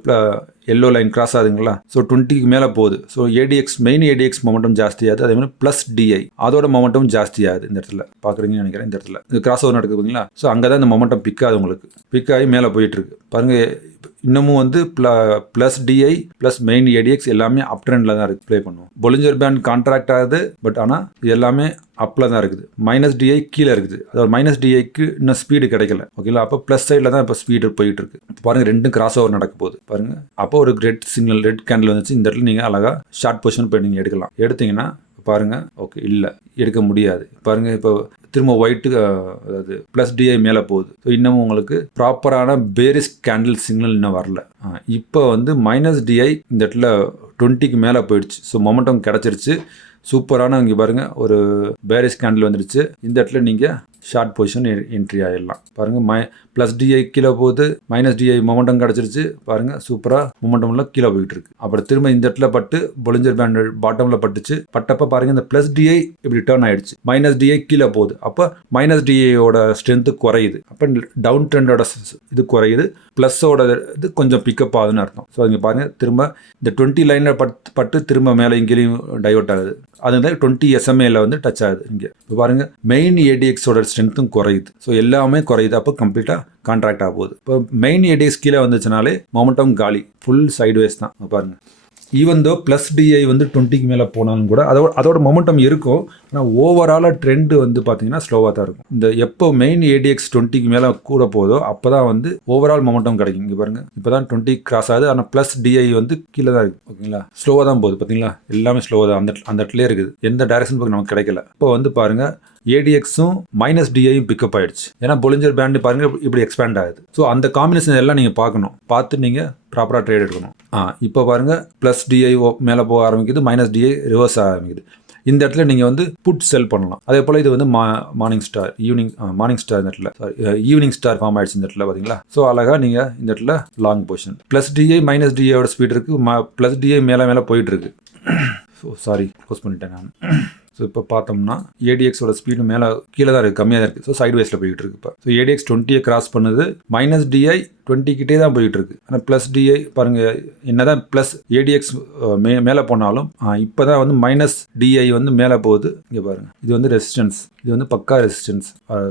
எல்லோ லைன் கிராஸ் ஆகுதுங்களா? ஸோ டுவெண்ட்டிக்கு மேலே போகுது. So ADX main ADX momentum ஜாஸ்தியாகுது அதே மாதிரி ப்ளஸ் டிஐ அதோட மொமெண்டம் ஜாஸ்தியாகுது இந்த இடத்துல. பார்க்குறீங்கன்னு நினைக்கிறேன் இந்த இடத்துல. இந்த கிராஸ் ஓவர் நடக்குதுங்களா ஸோ அங்கே தான் இந்த மொமெண்டம் பிக் ஆகுது உங்களுக்கு. பிக் ஆகி மேலே போயிட்டு இருக்கு. பாருங்க இன்னமும் வந்து ப்ள plus DI plus main ADX எல்லாமே அப் ட்ரெண்டில் தான் இருக்குது ப்ளே பண்ணுவோம். பொலிஞ்சர் பேண்ட் கான்ட்ராக்ட் ஆகுது பட் ஆனால் இது எல்லாமே அப்பில் தான் இருக்குது. மைனஸ் டிஐ கீழே இருக்குது. அதாவது மைனஸ் டிஐக்கு இன்னும் ஸ்பீடு கிடைக்கல. ஓகேங்களா அப்போ ப்ளஸ் சைடில் தான் இப்போ ஸ்பீடு போயிட்டு இருக்கு. பாருங்கள் பாருங்க ரெண்டும் கிராஸ் ஓவர் நடக்க போகுது. பாருங்க. அப்போ ஒரு ரெட் சிக்னல் ரெட் கேண்டில் வந்துச்சு. இந்த இடத்துல நீங்கள் அழகாக ஷார்ட் பொசிஷன் போய் நீங்கள் எடுக்கலாம். எடுத்தீங்கன்னா பாருங்க. ஓகே இல்லை. எடுக்க முடியாது. பாருங்க இப்போ திரும்ப ஒயிட்டு அதாவது ப்ளஸ் டிஐ மேலே போகுது. ஸோ இன்னமும் உங்களுக்கு ப்ராப்பரான பேரிஸ் கேண்டில் சிக்னல் இன்னும் வரல. இப்போ வந்து மைனஸ் டிஐ இந்த இடத்துல டுவெண்ட்டிக்கு மேலே போயிடுச்சு. ஸோ மொமெண்டம் கிடச்சிருச்சு. சூப்பரான இங்கே பாருங்கள் ஒரு பேரிஸ் கேண்டில் வந்துடுச்சு. இந்த இடத்துல நீங்கள் ஷார்ட் பொசிஷன் என்ட்ரி ஆகிடலாம் பாருங்கள் மை ப்ளஸ் டிஐ கீழே போகுது மைனஸ் டிஐ மொமெண்டம் கிடச்சிருச்சு. பாருங்கள் சூப்பராக மொமெண்டம்லாம் கீழே போயிட்டு இருக்கு. அப்புறம் திரும்ப இந்த இடத்துல பட்டு பொலிஞ்சர் பேண்ட் பாட்டமில் பட்டுச்சு. பட்டப்ப பாருங்க இந்த ப்ளஸ் டிஐ இப்படி டேர்ன் ஆயிடுச்சு. மைனஸ் டிஐ கீழே போகுது. அப்போ மைனஸ் டிஐயோட ஸ்ட்ரென்த்து குறையுது. அப்போ டவுன் ட்ரெண்டோட இது குறையுது. ப்ளஸ்ஸோட இது கொஞ்சம் பிக்கப் ஆகுதுன்னு அர்த்தம். ஸோ இங்கே பாருங்கள் திரும்ப இந்த டுவெண்ட்டி லைனில் பட்டு பட்டு திரும்ப மேலே இங்கேயும் டைவர்ட் ஆகுது. அது டுவெண்ட்டி எஸ்எம்ஏல வந்து டச் ஆகுது இங்கே. இப்போ பாருங்கள் மெயின் ஏடிஎக்ஸோட ஸ்ட்ரென்த்தும் குறையுது. ஸோ எல்லாமே குறையுது. அப்போ கம்ப்ளீட்டாக கான்ட்ராக்ட் ஆக போகுது இப்போ மெயின் ஏடிஎக்ஸ் கீழே வந்துச்சுனாலே மொமெண்டம் காலி. ஃபுல் சைடு தான். பாருங்கள் ஈவன் தோ ப்ளஸ் டிஐ வந்து டுவெண்ட்டிக்கு மேலே போனாலும் கூட அதோட அதோட மொமெண்டம் இருக்கும் ஆனால் ஓவராலாக ட்ரெண்டு வந்து பார்த்தீங்கன்னா ஸ்லோவாக தான் இருக்கும். இந்த எப்போ மெயின் ஏடிஎக்ஸ் டுவெண்ட்டிக்கு மேலே கூட போதோ அப்போ தான் வந்து ஓவரால் மொமெண்டம் கிடைக்கும். இங்கே பாருங்கள் இப்போ தான் டுவெண்ட்டி கிராஸ் ஆகுது ஆனால் ப்ளஸ் டிஐ வந்து கீழே தான் இருக்குது ஓகேங்களா? ஸ்லோவாக தான் போகுது பார்த்தீங்களா எல்லாமே ஸ்லோவாக தான். அந்த அந்த இடத்துலேயே இருக்குது. எந்த டைரக்ஷன் பக்கம் நமக்கு கிடைக்கல. இப்போ வந்து பாருங்கள் ஏடிஎக்ஸும் மைனஸ் டிஐயும் பிக்கப் ஆயிடுச்சு. ஏன்னா பொலிஞ்சர் பேண்ட் பாருங்க இப்படி எக்ஸ்பேண்ட் ஆகுது. ஸோ அந்த காம்பினேஷன் எல்லாம் நீங்கள் பார்க்கணும். பார்த்து நீங்கள் ப்ராப்பராக ட்ரேட் எடுக்கணும். ஆ இப்போ பாருங்கள் ப்ளஸ் டிஐ மேலே போக ஆரம்பிக்குது மைனஸ் டிஐ ரிவர்ஸ் ஆரம்பிக்குது. இந்த இடத்துல நீங்கள் வந்து புட் செல் பண்ணலாம். அதே போல் இது வந்து மா morning star evening morning star இந்த இடத்துல ஈவினிங் ஸ்டார் ஃபார்ம் ஆயிடுச்சு இந்த இடத்துல பார்த்தீங்களா ஸோ அழகாக நீங்கள் இந்த இடத்துல long position plus DI minus டிஏவோட speed இருக்குது ப்ளஸ் டிஏ மேலே மேலே போயிட்டு இருக்கு. ஸோ சாரி க்ளோஸ் பண்ணிட்டேன் நான். ஸோ இப்போ பார்த்தோம்னா ஏடிஎக்ஸோட ஸ்பீடு மேலே கீழே தான் இருக்குது கம்மியாக தான் இருக்குது ஸோ சைடு வைஸில் போயிட்டு இருக்கு இப்போ. ஸோ ஏடிஎக்ஸ் டுவெண்ட்டியை கிராஸ் பண்ணுது மைனஸ் டிஐ டுவெண்ட்டி கிட்டே தான் போயிட்டு இருக்கு. ஆனால் ப்ளஸ் டிஐ பாருங்கள் என்னதான் ப்ளஸ் ஏடிஎக்ஸ் மே மேலே போனாலும் இப்போ தான் வந்து மைனஸ் டிஐ வந்து மேலே போகுது. இங்கே பாருங்கள் இது வந்து ரெசிஸ்டன்ஸ் இது வந்து பக்கா ரெசிஸ்டன்ஸ்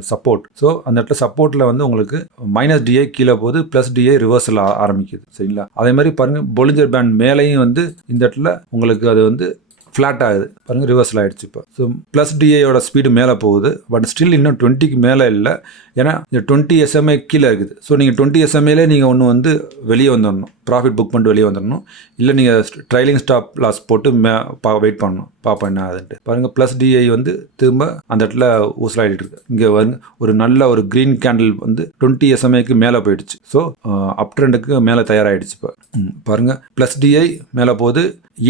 சப்போர்ட் ஸோ அந்த இடத்துல சப்போர்ட்டில் வந்து உங்களுக்கு மைனஸ் டிஐ கீழே போகுது ப்ளஸ் டிஐ ரிவர்ஸில் ஆரம்பிக்குது. சரிங்களா? அதே மாதிரி பாருங்கள் பொலிஞ்சர் பேண்ட் மேலேயும் வந்து இந்த இடத்துல உங்களுக்கு அது வந்து ஃப்ளாட் ஆகுது. பாருங்கள் ரிவர்ஸில் ஆகிடுச்சு இப்போ. ஸோ ப்ளஸ் டிஏயோட ஸ்பீடு மேலே போகுது. பட் ஸ்டில் இன்னும் டுவெண்ட்டிக்கு மேலே இல்லை. ஏன்னா இந்த டுவெண்ட்டி எஸ்எம்ஏ கீழே இருக்குது. ஸோ நீங்கள் டுவெண்ட்டி எஸ்எம்ஏலே நீங்கள் ஒன்று வந்து வெளியே வந்துடணும் ப்ராஃபிட் புக் பண்ணிட்டு வெளியே வந்துடணும் இல்லை நீங்கள் ட்ரைலிங் ஸ்டாப் லாஸ் போட்டு மே பா வெயிட் பண்ணணும். பார்ப்போம் என்ன ஆகுதுன்ட்டு. பாருங்கள் ப்ளஸ் டிஐ வந்து திரும்ப அந்த இடத்துல ஊசலாடிட்டு இருக்கு. இங்கே வந்து ஒரு நல்ல ஒரு க்ரீன் கேண்டில் வந்து டுவெண்ட்டி எஸ்எம்ஏக்கு மேலே போயிடுச்சு. ஸோ அப் ட்ரெண்டுக்கு மேலே தயாராகிடுச்சு இப்போ. பாருங்கள் ப்ளஸ் டிஐ மேலே போகுது.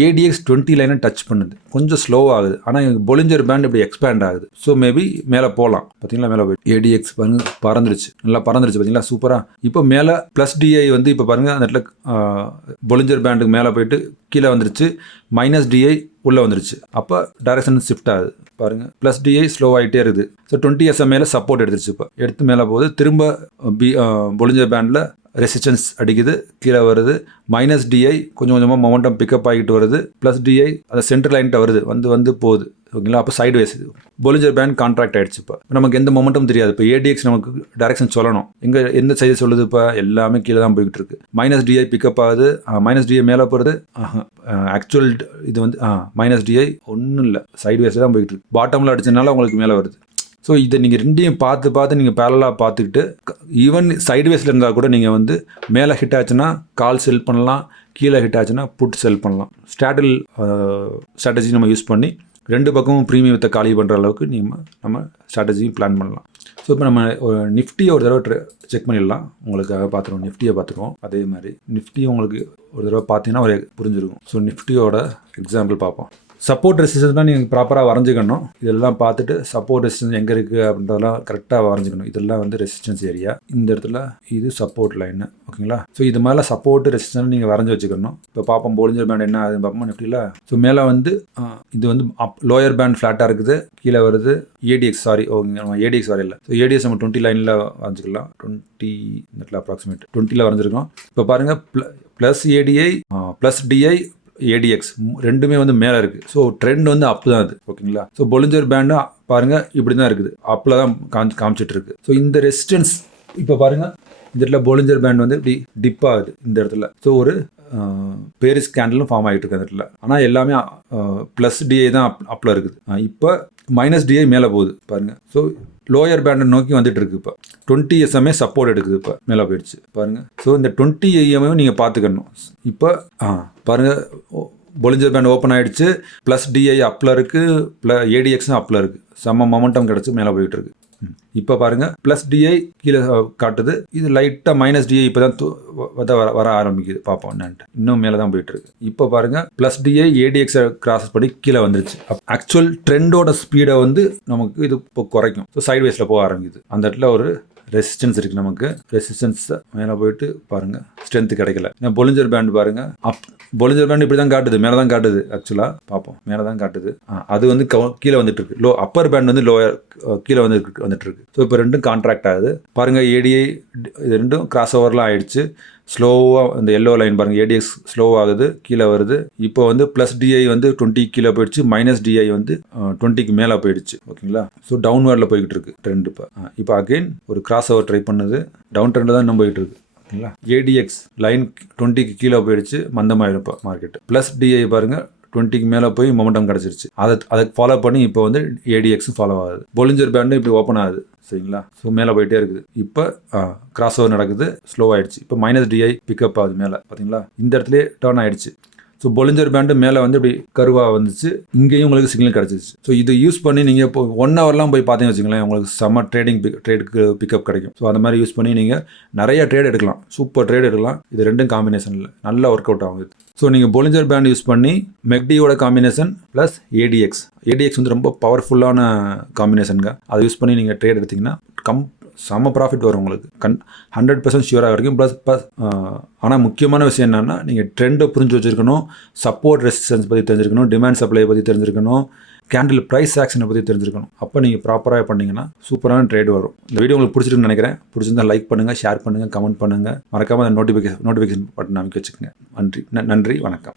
ஏடிஎக்ஸ் டுவெண்ட்டி லைனை டச் பண்ணுது. கொஞ்சம் ஸ்லோ ஆகுது. ஆனால் பொலிஞ்சர் பேண்ட் இப்படி எக்ஸ்பேண்ட் ஆகுது. ஸோ மேபி மேலே போகலாம். பார்த்தீங்களா மேலே போய் ஏடிஎக்ஸ் பாருங்கள் பறந்து பறந்துடுச்சு. நல்லா பறந்துடுச்சு பார்த்தீங்களா சூப்பராக இப்போ மேலே ப்ளஸ் டிஐ வந்து இப்போ பாருங்கள் அந்த இடத்துல பொலிஞ்சர் பேண்டுக்கு மேலே போயிட்டு கீழே வந்துருச்சு. மைனஸ் டிஐ உள்ளே வந்துருச்சு. அப்போ டைரக்ஷன் ஷிஃப்ட் ஆகுது. பாருங்கள் ப்ளஸ் டிஐ ஸ்லோ ஆகிட்டே இருக்குது. ஸோ டுவெண்ட்டி மேலே சப்போர்ட் எடுத்துருச்சு இப்போ. எடுத்து மேலே போகுது. திரும்ப பி பொலிஞ்சர் பேண்டில் ரெசிஸ்டன்ஸ் அடிக்குது கீழே வருது. மைனஸ் டிஐ கொஞ்சம் கொஞ்சமாக மொமெண்டம் பிக்கப் ஆகிட்டு வருது. ப்ளஸ் டிஐ அந்த சென்ட்ரல் லைன்ட்ட வருது. வந்து வந்து போகுது. ஓகேங்களா? அப்போ sideways Bollinger band contract ஆகிடுச்சு இப்போ. நமக்கு எந்த மொமெண்ட்டும் தெரியாது. இப்போ ஏடிஎக்ஸ் நமக்கு டேரக்ஷன் சொல்லணும். எங்கே எந்த சைடு சொல்லுது இப்போ? எல்லாமே கீழே தான் போய்கிட்டு இருக்கு. மைனஸ் டிஐ பிக்கப் ஆகுது. மைனஸ் டிஐ மேலே போகிறது ஆக்சுவல் இது வந்து மைனஸ் டிஐ ஒன்றும் இல்லை. சைடு வேஸில் தான் போய்கிட்டு இருக்கு. பாட்டமில் அடிச்சதுனால உங்களுக்கு மேலே வருது. ஸோ இதை நீங்கள் ரெண்டையும் பார்த்து பார்த்து நீங்கள் பேரலாக பார்த்துக்கிட்டு ஈவன் சைட்வேஸில் இருந்தால் கூட நீங்கள் வந்து மேலே ஹிட் ஆச்சுன்னா கால் செல் பண்ணலாம். கீழே ஹிட் ஆச்சுன்னா புட் செல் பண்ணலாம். ஸ்டாட்டில் ஸ்ட்ராட்டஜி நம்ம யூஸ் பண்ணி ரெண்டு பக்கமும் ப்ரீமியத்தை காலி பண்ணுற அளவுக்கு நீங்கள் நம்ம ஸ்ட்ராட்டஜியும் பிளான் பண்ணலாம். ஸோ இப்போ நம்ம ஒரு நிஃப்டியை ஒரு தடவை செக் பண்ணிடலாம். உங்களுக்காக பார்த்துருவோம் நிஃப்டியை பார்த்துருவோம் அதே மாதிரி நிஃப்டியும் உங்களுக்கு ஒரு தடவை பார்த்தீங்கன்னா ஒரு புரிஞ்சிருக்கும். ஸோ நிஃப்டியோட எக்ஸாம்பிள் பார்ப்போம் சப்போர்ட் ரெசிஸ்டன்ஸ்லாம் நீங்கள் ப்ராப்பராக வரைஞ்சிக்கணும். இதெல்லாம் பார்த்துட்டு சப்போர்ட் ரெசிஸ்டன்ஸ் எங்கே இருக்குது அப்படின்றதெல்லாம் கரெக்டாக வரைஞ்சிக்கணும். இதெல்லாம் வந்து ரெசிஸ்டன்ஸ் ஏரியா இந்த இடத்துல இது சப்போர்ட் லைனு ஓகேங்களா ஸோ இது மேலே சப்போர்ட் ரெசிஸ்டன்ஸ் நீங்கள் வரைஞ்சி வச்சுக்கணும். இப்போ பார்ப்போம் போலிஞ்சர் பேண்ட் என்ன ஆகுதுன்னு பார்ப்போம் நிஃப்டியில் ஸோ மேலே வந்து இது வந்து அப் லோயர் பேண்ட் ஃப்ளாட்டாக இருக்குது. கீழே வருது ஏடிஎக்ஸ் சாரி ஓகே ஏடிஎக்ஸ் வரையில. ஸோ ஏடிஎக்ஸ் நம்ம டுவெண்ட்டி லைனில் வரைஞ்சிக்கலாம். டுவெண்ட்டி இந்த அப்ராக்சிமேட் டுவெண்ட்டியில் வரைஞ்சிருக்கோம். இப்போ பாருங்கள் plus ADI plus DI ADX ரெண்டுமே வந்து மேலே இருக்குது ஸோ ட்ரெண்ட் வந்து அப் தான் அது. ஓகேங்களா ஸோ பொலிஞ்சர் பேண்டு பாருங்கள் இப்படி தான் இருக்குது. அப்பில் தான் காமிச்சு காமிச்சிட்டு இருக்கு ஸோ இந்த ரெசிஸ்டன்ஸ் இப்போ பாருங்கள் இந்த இடத்துல பொலிஞ்சர் பேண்ட் வந்து இப்படி டிப் ஆகுது இந்த இடத்துல. ஸோ ஒரு பேரிஸ் கேண்டலும் ஃபார்ம் ஆகிட்டு இருக்கு அந்த இடத்துல. ஆனால் எல்லாமே ப்ளஸ் டிஏ தான் அப் அப்பில் இருக்குது. இப்போ மைனஸ் டிஐ மேலே போகுது. பாருங்கள் ஸோ லோயர் பேண்டை நோக்கி வந்துட்டு இருக்கு இப்போ டுவெண்ட்டி எஸ்எம்ஏ சப்போர்ட் எடுக்குது இப்போ. மேலே போயிடுச்சு. பாருங்கள் ஸோ இந்த டுவெண்ட்டி ஐஎம்ஏ நீங்கள் பார்த்துக்கணும். இப்போ ஆ பாருங்கள் பொலிஞ்சர் பேண்ட் ஓப்பன் ஆகிடுச்சு ப்ளஸ் டிஐ அப்பில் இருக்குது ப்ள ஏடிஎக்ஸும் அப்பில் இருக்குது செம்ம மொமெண்டம் கிடச்சி மேலே போயிட்டு இருக்கு இப்போ பாருங்க ப்ளஸ் டிஐ கீழே காட்டுது. இது லைட்டாக மைனஸ் டிஐ இப்போ தான் வர வர ஆரம்பிக்குது. பார்ப்போம் என்னன்ட்டு. இன்னும் மேலே தான் போயிட்டு இருக்கு இப்போ பாருங்க ப்ளஸ் டிஐ ஏடிஎக்ஸை கிராஸ் பண்ணி கீழே வந்துருச்சு. ஆக்சுவல் ட்ரெண்டோட ஸ்பீடை வந்து நமக்கு இது இப்போ குறைக்கும். ஸோ சைட் வேஸில் போக ஆரம்பிக்குது. அந்த இடத்துல ஒரு ரெசிஸ்டன்ஸ் இருக்குது நமக்கு. ரெசிஸ்டன்ஸ் மேலே போயிட்டு பாருங்கள் ஸ்ட்ரென்த் கிடைக்கல. ஏன்னா பொலிஞ்சர் பேண்ட் பாருங்கள் அப் பொலிஞ்சர் பேண்ட் இப்படி தான் காட்டுது. மேலே தான் காட்டுது ஆக்சுவலாக பார்ப்போம் மேலே தான் காட்டுது. அது வந்து கீழே வந்துட்டு இருக்கு லோ அப்பர் பேண்ட் வந்து லோயர் கீழே வந்து வந்துட்டு இருக்கு ஸோ இப்போ ரெண்டும் கான்ட்ராக்ட் ஆகுது. பாருங்கள் ஏடிஐ இது ரெண்டும் கிராஸ் ஓவர்லாம் ஆயிடுச்சு. ஸ்லோவாக இந்த எல்லோ லைன் பாருங்கள் ஏடிஎக்ஸ் ஸ்லோ ஆகுது கீழே வருது. இப்போ வந்து ப்ளஸ் டிஐ வந்து டுவெண்ட்டி கீழே போயிடுச்சு மைனஸ் டிஐ வந்து டுவெண்ட்டிக்கு மேலே போயிடுச்சு ஓகேங்களா? ஸோ டவுன்வேர்டில் போய்கிட்டு இருக்கு ட்ரெண்ட் இப்போ. இப்போ அகைன் ஒரு கிராஸ் ஓவர் ட்ரை பண்ணுது டவுன் ட்ரெண்டில் தான் இன்னும் போயிட்டு இருக்கு ஓகேங்களா? ஏடிஎக்ஸ் லைன் டுவெண்ட்டிக்கு கீழே போயிடுச்சு மந்தமாக இருப்போம் மார்க்கெட் ப்ளஸ் டிஐ பாருங்கள் டுவெண்ட்டிக்கு மேலே போய் மொமெண்டம் கிடச்சிருச்சு. அதை அதை ஃபாலோ பண்ணி இப்போ வந்து ஏடிஎக்ஸும் ஃபாலோ ஆகுது. பொலிஞ்சர் பேண்டும் இப்படி ஓப்பன் ஆகுது. சரிங்களா? ஸோ மேலே போயிட்டே இருக்குது. இப்போ கிராஸ் ஓவர் நடக்குது. ஸ்லோ ஆயிடுச்சு. இப்போ மைனஸ் டிஐ பிக்கப் ஆகுது மேலே. பார்த்தீங்களா இந்த இடத்துல டேர்ன் ஆயிடுச்சு. ஸோ பொலிஞ்சர் பேண்டு மேலே வந்து இப்படி கருவாக வந்துச்சு. இங்கேயும் உங்களுக்கு சிக்னல் கிடச்சிச்சு. ஸோ இது யூஸ் பண்ணி நீங்கள் இப்போ ஒன் ஹவர்லாம் போய் பார்த்தீங்கன்னு வச்சுங்களேன் உங்களுக்கு செம்ம ட்ரேடிங் பிக் ட்ரேடுக்கு பிக்கப் கிடைக்கும். ஸோ அந்த மாதிரி யூஸ் பண்ணி நீங்கள் நிறைய ட்ரேட் எடுக்கலாம். சூப்பர் ட்ரேட் எடுக்கலாம். இது ரெண்டும் காம்பினேஷனில் நல்லா ஒர்க் அவுட் ஆகும் இது. ஸோ நீங்கள் பொலிஞ்சர் பேண்ட் யூஸ் பண்ணி மெக்டியோட காம்பினேஷன் ப்ளஸ் ஏடிஎக்ஸ் ஏடிஎக்ஸ் வந்து ரொம்ப பவர்ஃபுல்லான காம்பினேஷனுங்க அதை யூஸ் பண்ணி நீங்கள் ட்ரேட் எடுத்தீங்கன்னா கம் செம்ம ப்ராஃபிட் வரும் உங்களுக்கு. கன் ஹண்ட்ரட் பர்சன்ட் ஷியூராக வரைக்கும். ப்ளஸ் ப்ளஸ் ஆனால் முக்கியமான விஷயம் என்னென்னா நீங்கள் ட்ரெண்டை புரிஞ்சு வச்சுருக்கணும் சப்போர்ட் ரெசிஸ்டன்ஸ் பற்றி தெரிஞ்சிருக்கணும் டிமாண்ட் சப்ளை பற்றி தெரிஞ்சிருக்கணும் கேண்டில் ப்ரைஸ் ஆக்ஷனை பற்றி தெரிஞ்சிருக்கணும். அப்போ நீங்கள் ப்ராப்பராக பண்ணிங்கன்னா சூப்பரான ட்ரேட் வரும். இந்த வீடியோ உங்களுக்கு பிடிச்சிருக்குன்னு நினைக்கிறேன். பிடிச்சிருந்தா லைக் பண்ணுங்கள் ஷேர் பண்ணுங்கள் கமெண்ட் பண்ணுங்கள் மறக்காமல் அந்த நோட்டிஃபிகேஷன் நோட்டிஃபிகேஷன் பட்டன் அமைக்க வச்சுக்கோங்க. நன்றி. ந- நன்றி. வணக்கம்.